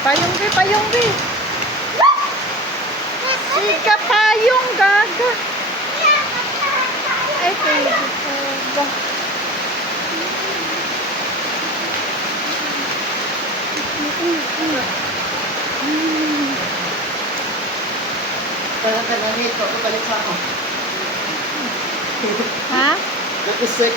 Payong be, payong be. Sika payong, gaga. Ay, pwede po ba? Parang kanangit ko, balik sa ako. Ha? Nakusik.